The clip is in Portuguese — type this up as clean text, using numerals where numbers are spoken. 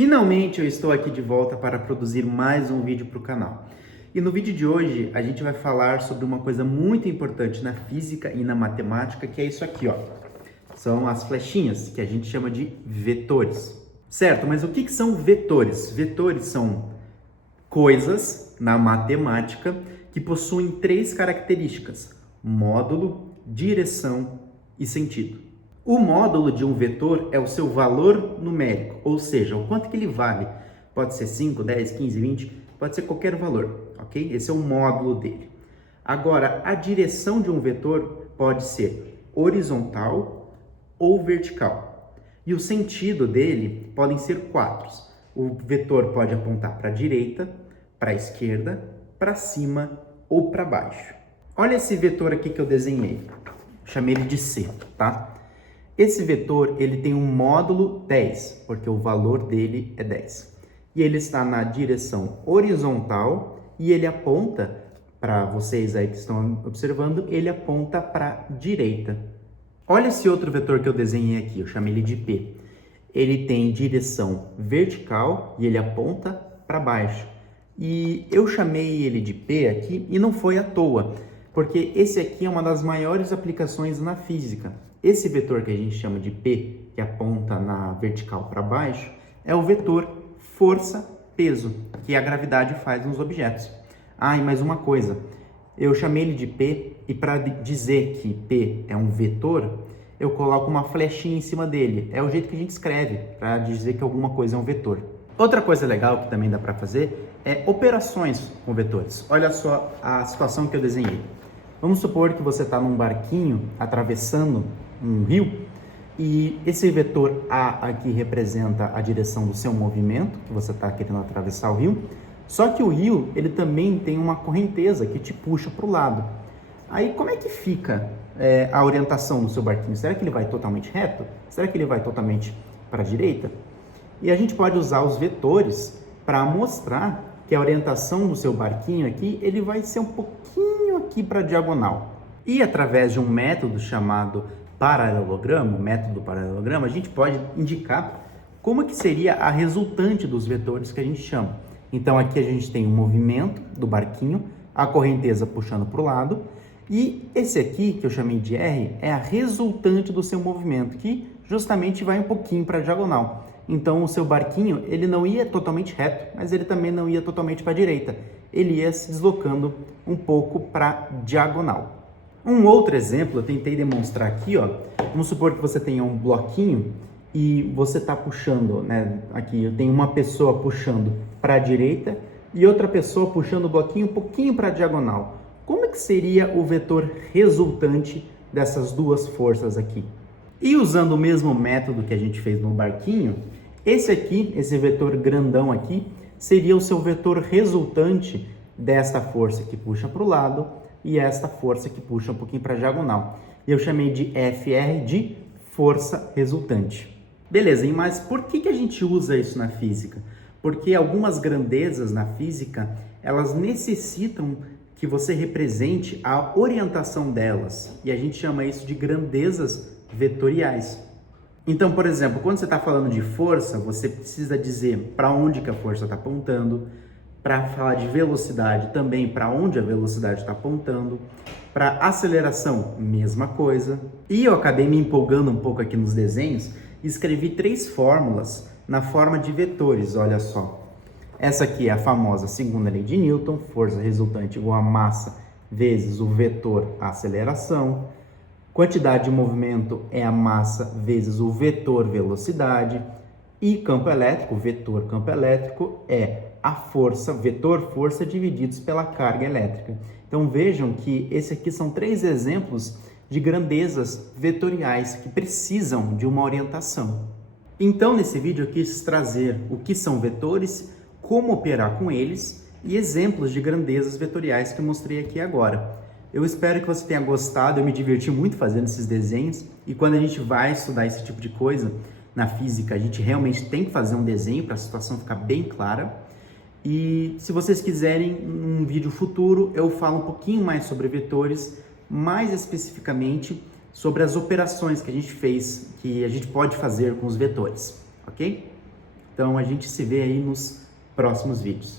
Finalmente eu estou aqui de volta para produzir mais um vídeo para o canal. E no vídeo de hoje a gente vai falar sobre uma coisa muito importante na física e na matemática, que é isso aqui, ó. São as flechinhas, que a gente chama de vetores. Certo, mas o que são vetores? Vetores são coisas na matemática que possuem três características: módulo, direção e sentido. O módulo de um vetor é o seu valor numérico, ou seja, o quanto que ele vale. Pode ser 5, 10, 15, 20, pode ser qualquer valor, ok? Esse é o módulo dele. Agora, a direção de um vetor pode ser horizontal ou vertical. E o sentido dele podem ser quatro. O vetor pode apontar para a direita, para a esquerda, para cima ou para baixo. Olha esse vetor aqui que eu desenhei. Chamei ele de C, tá? Esse vetor, ele tem um módulo 10, porque o valor dele é 10. E ele está na direção horizontal e ele aponta, para vocês aí que estão observando, ele aponta para a direita. Olha esse outro vetor que eu desenhei aqui, eu chamei ele de P. Ele tem direção vertical e ele aponta para baixo. E eu chamei ele de P aqui e não foi à toa, porque esse aqui é uma das maiores aplicações na física. Esse vetor que a gente chama de P, que aponta na vertical para baixo, é o vetor força-peso, que a gravidade faz nos objetos. Ah, e mais uma coisa, eu chamei ele de P e para dizer que P é um vetor, eu coloco uma flechinha em cima dele. É o jeito que a gente escreve, para dizer que alguma coisa é um vetor. Outra coisa legal que também dá para fazer é operações com vetores. Olha só a situação que eu desenhei. Vamos supor que você está num barquinho atravessando um rio e esse vetor A aqui representa a direção do seu movimento, que você está querendo atravessar o rio. Só que o rio, ele também tem uma correnteza que te puxa para o lado. Aí como é que fica a orientação do seu barquinho? Será que ele vai totalmente reto? Será que ele vai totalmente para a direita? E a gente pode usar os vetores para mostrar que a orientação do seu barquinho aqui, ele vai ser um pouquinho aqui para a diagonal. E através de um método chamado paralelogramo, método paralelogramo, a gente pode indicar como que seria a resultante dos vetores que a gente chama. Então aqui a gente tem o movimento do barquinho, a correnteza puxando para o lado, e esse aqui, que eu chamei de R, é a resultante do seu movimento, que justamente vai um pouquinho para a diagonal. Então o seu barquinho, ele não ia totalmente reto, mas ele também não ia totalmente para a direita. Ele ia se deslocando um pouco para a diagonal. Um outro exemplo, eu tentei demonstrar aqui, ó. Vamos supor que você tenha um bloquinho e você está puxando, né? Aqui eu tenho uma pessoa puxando para a direita e outra pessoa puxando o bloquinho um pouquinho para a diagonal. Como é que seria o vetor resultante dessas duas forças aqui? E usando o mesmo método que a gente fez no barquinho, esse aqui, esse vetor grandão aqui, seria o seu vetor resultante desta força que puxa para o lado e esta força que puxa um pouquinho para a diagonal. E eu chamei de FR de força resultante. Beleza, mas por que a gente usa isso na física? Porque algumas grandezas na física, elas necessitam que você represente a orientação delas. E a gente chama isso de grandezas vetoriais. Então, por exemplo, quando você está falando de força, você precisa dizer para onde que a força está apontando. Para falar de velocidade, também para onde a velocidade está apontando. Para aceleração, mesma coisa. E eu acabei me empolgando um pouco aqui nos desenhos e escrevi 3 fórmulas na forma de vetores, olha só. Essa aqui é a famosa segunda lei de Newton, força resultante igual a massa vezes o vetor aceleração. Quantidade de movimento é a massa vezes o vetor velocidade. E campo elétrico, vetor campo elétrico, é a força, vetor força divididos pela carga elétrica. Então vejam que esse aqui são 3 exemplos de grandezas vetoriais que precisam de uma orientação. Então nesse vídeo eu quis trazer o que são vetores, como operar com eles e exemplos de grandezas vetoriais que eu mostrei aqui agora. Eu espero que você tenha gostado, eu me diverti muito fazendo esses desenhos e quando a gente vai estudar esse tipo de coisa na física, a gente realmente tem que fazer um desenho para a situação ficar bem clara. E se vocês quiserem, num vídeo futuro, eu falo um pouquinho mais sobre vetores, mais especificamente sobre as operações que a gente fez, que a gente pode fazer com os vetores, ok? Então a gente se vê aí nos próximos vídeos.